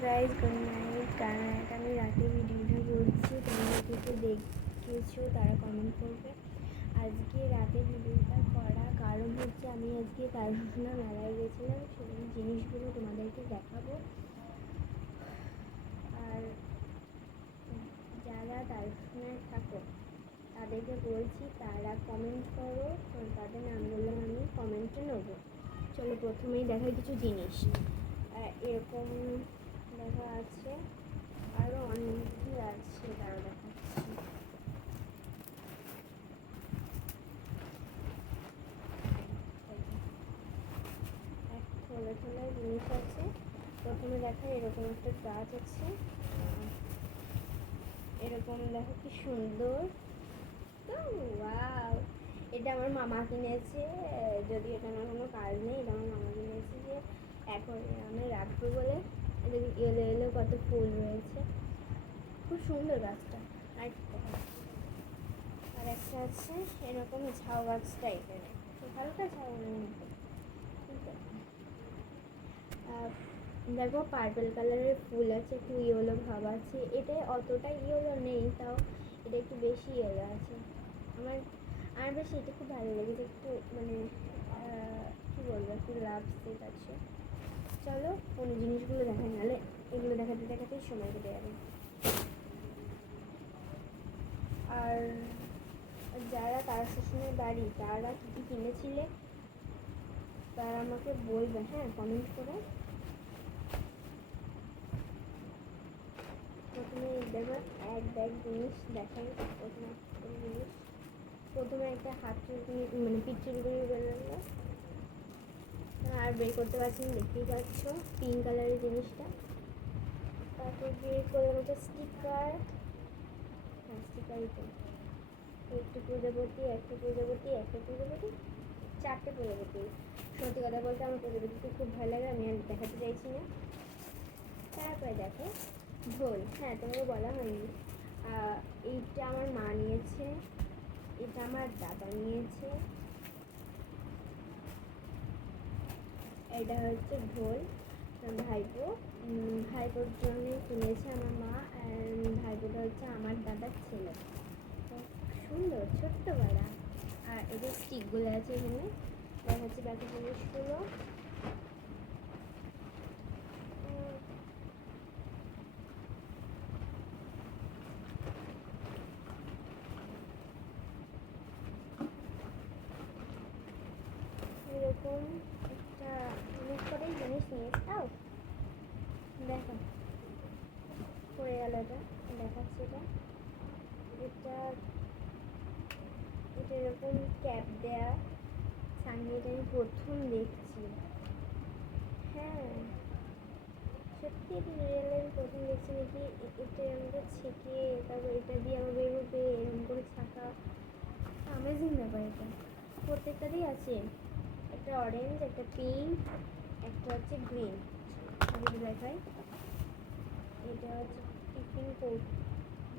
Good night কারণ এটা আমি রাতে ভিডিওটা করছি, তোমরা কিছু দেখেছ, তারা কমেন্ট করবে। আজকে রাতে ভিডিওটা করা কারণ হচ্ছে, আমি আজকে কারখানা মেলায় গেছিলাম, সেই জিনিসগুলো তোমাদেরকে দেখাবো। আর যারা কারখানায় থাকো, তাদেরকে বলছি, তারা কমেন্ট করো তাদের নামগুলো আমি কমেন্টে নেব। চলো, প্রথমেই দেখাই কিছু জিনিস। এরকম দেখা আছে। আরও অনেকই আছে তারা দেখাচ্ছি। থলে থলে জিনিস আছে। প্রথমে দেখা এরকম একটা গাছ আছে। এরকম দেখো কি সুন্দর। তো, ওয়াও! এটা আমার মামা কিনেছে। যদি এটা আমার কোনো কাজ নেই, এটা আমার মামা কিনেছে যে, এখন আমি রাখব বলে। এটা এলো এলো, কত ফুল রয়েছে। খুব সুন্দর গাছটা। আর আর একটা আছে, এরকম ঝাউ গাছ টাইপের। হালকা ঝাউনের মতো। দেখো পার্পল কালারের ফুল আছে, একটু ইয়েলো ভাব আছে। এটা অতটা ইয়েলো নেই, তাও এটা একটু বেশি ইয়েলো আছে। আমার আমার বেশ, এটা খুব ভালো লেগেছে। একটু মানে কী বলব, একটু লাভ সেট আছে চলো কোনো জিনিসগুলো দেখা, নাহলে এগুলো দেখাতে দেখাতেই সময় কেটে যাবে। আর যারা তারা শ্বশুরের বাড়ি, তারা কী কী কিনেছিলে? তারা আমাকে বলবে হ্যাঁ কমেন্ট করে। প্রথমে দেখো, এক ব্যাগ জিনিস দেখাই, প্রথমে জিনিস। প্রথমে একটা হাত মানে পিঠ চুলকুনি বেরোলো। আর বের করতে পারছি না, দেখতেই পাচ্ছ পিঙ্ক কালারের জিনিসটা। তারপর বের করলাম একটা স্টিকার হ্যাঁ স্টিকারই তো। একটু প্রজাপতি, একটা প্রজাপতি একটা প্রজাপতি, চারটে প্রজাপতি। সত্যি কথা বলতে আমার প্রজাপতিকে খুব ভালো লাগে, আমি আর দেখাতে চাইছি না। তারপরে দেখো, ঢোল। হ্যাঁ তোমাকে বলা হয়নি এইটা আমার মা নিয়েছে, এটা আমার দাদা নিয়েছে। এটা হচ্ছে ভোল ভাইপো। ভাইপোর জন্যই কিনেছে আমার মা আর ভাইপোটা হচ্ছে আমার দাদার ছেলে। সুন্দর, ছোট্টবেলা। আর এদের স্টিকগুলো আছে এখানে। দেখাচ্ছি বাকি জিনিসগুলো উম, এরকম একটা অনেক জিনিস দেখো। পড়ে গেল এটা, দেখাচ্ছি এটা। এটা এটা এরকম ক্যাপ দেয়া। সামনে এটা আমি প্রথম দেখছি। হ্যাঁ। সত্যি এটা রিয়েল আমি প্রথম দেখছি নাকি? এটা আমাকে ছেঁকে তারপর এটা দিয়ে আমার বেরোবে এরকম করে ছাকা। আমেজিং ব্যাপার এটা। প্রত্যেকটারই আছে। একটা অরেঞ্জ একটা পিঙ্ক একটা হচ্ছে গ্রিন আমি দেখাই। এটা হচ্ছে টিফিন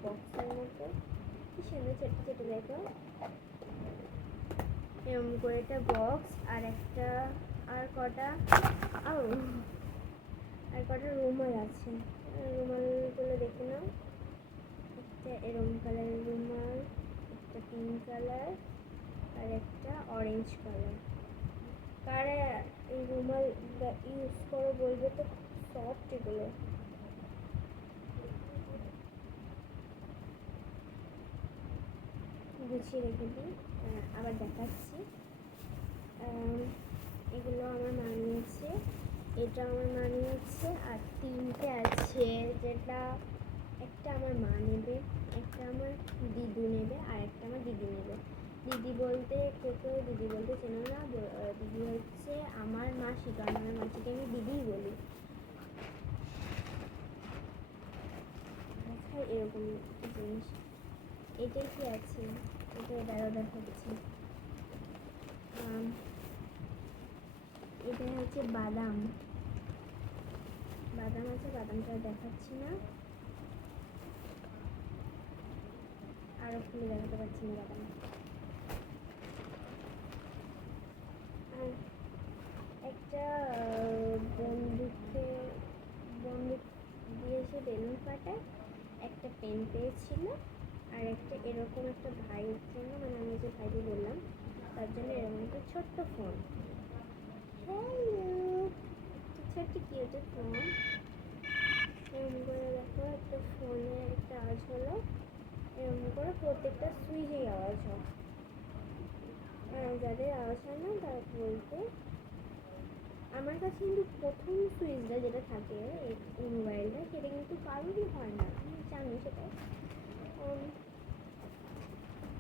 বক্সের মতো। কি সুন্দর ছোট্ট ছোট দেখো। এরকম করে একটা বক্স আর একটা, আর কটা আও আর কটা রুমাল আছে। রুমালগুলো দেখে নাও। একটা এরকম কালারের রুমাল, একটা পিঙ্ক কালার আর একটা অরেঞ্জ কালার কারা এই রুমাল ইউজ করো বলবে তো, সফট এগুলো। গুছিয়ে রেখে দিই আবার দেখাচ্ছি। এগুলো আমার মা নিয়েছে, এটা আমার মা নিয়েছে, আর তিনটে আছে যেটা একটা আমার মা নেবে, একটা আমার দিদু নেবে, আর একটা আমার দিদি নেবে। দিদি বলতে কেউ দিদি বলতে চেনো না? দিদি হচ্ছে আমার মাসি কারণ আমার মাসিকে আমি দিদিই বলি। আচ্ছা এরকম জিনিস। এটাই কি আছে? এটা দাদা দেখাচ্ছি। এটা হচ্ছে বাদাম। বাদাম আছে, বাদামটা দেখাচ্ছি না। আরও খুলে দেখাতে পারছি না বাদাম আর একটা আহ, বন্দুকে বন্দুক কিনেছি বেলুন ফাটায় একটা পেন পেয়েছিল। আর একটা এরকম একটা ভাইয়ের জন্য মানে আমি যে ভাইকে বললাম, তার জন্য এরকম একটা ছোট্ট ফোন হ্যালো ছোট্ট কিউট ফোন এরকম করে দেখো, একটা ফোনে একটা আওয়াজ হলো। এরকম করে প্রত্যেকটা সুইচেই আওয়াজ হয়। যাদের আওয়াজ হয় না, তারা বলতে আমার কাছে কিন্তু প্রথম সুইচটা যেটা থাকে, এই মোবাইলটা সেটা কিন্তু কারোরই হয় না। আমি জানি সেটা।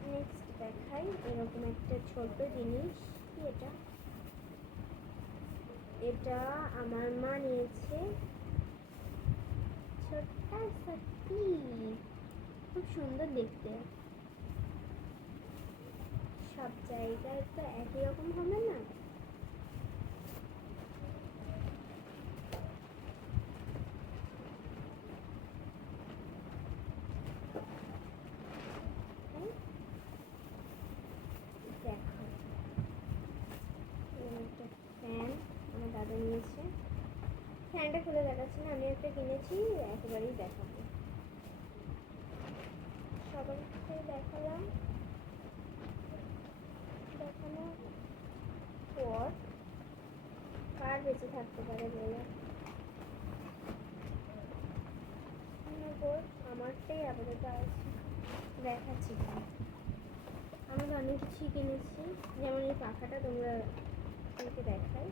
নেক্সট দেখাই এরকম একটা ছোট জিনিস। কি এটা? এটা আমার মা নিয়েছে। ছোট্ট সত্যি খুব সুন্দর দেখতে। সব জায়গায় তো একই রকম হবে না তাই? দেখো এরকম একটা ফ্যান আমার দাদা নিয়েছে ফ্যানটা খুলে দেখাচ্ছি না, আমি একটা কিনেছি, একেবারেই দেখাবো। সবাইকে দেখালাম। দেখানোর পর কার বেঁচে থাকতে পারে বলে? আমারটাই আপাতত আছে। দেখাচ্ছি। আমি অনেক কিছুই কিনেছি। যেমন এই পাখাটা তোমরা দেখাই।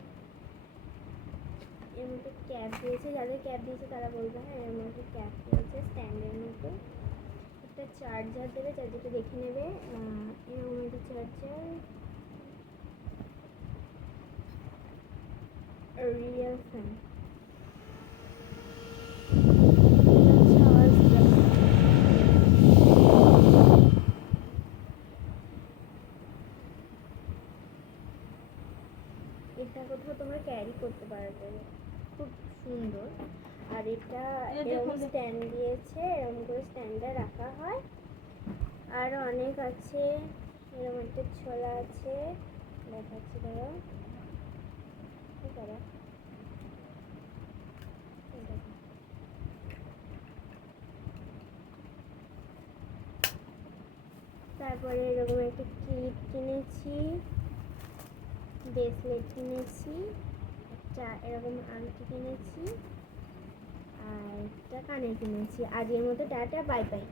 এর মধ্যে ক্যাপ দিয়েছে যাদের ক্যাপ দিয়েছে তারা বলবে হ্যাঁ এর মধ্যে ক্যাপ দিয়েছে স্ট্যান্ডের মতো একটা চার্জার দেবে চার্জারটা দেখে নেবে আহ, এরকম একটা চার্জার রিয়েল ফ্যান আওয়াজ দেবে। এটা কোথাও তোমরা ক্যারি করতে পারবে খুব সুন্দর আর এটা এটা এরকম। স্ট্যান্ড দিয়েছে এরকম করে স্ট্যান্ডে রাখা হয়। আর অনেক আছে এরকম একটা ছোলা আছে দেখাচ্ছি ধরো। কি করো? তারপরে এরকম একটা ক্লিপ কিনেছি ব্রেসলেট কিনেছি একটা এরকম আংটি কিনেছি। আর টাকা নিয়ে কিনেছি আজকের মতো টাটা বাই বাই।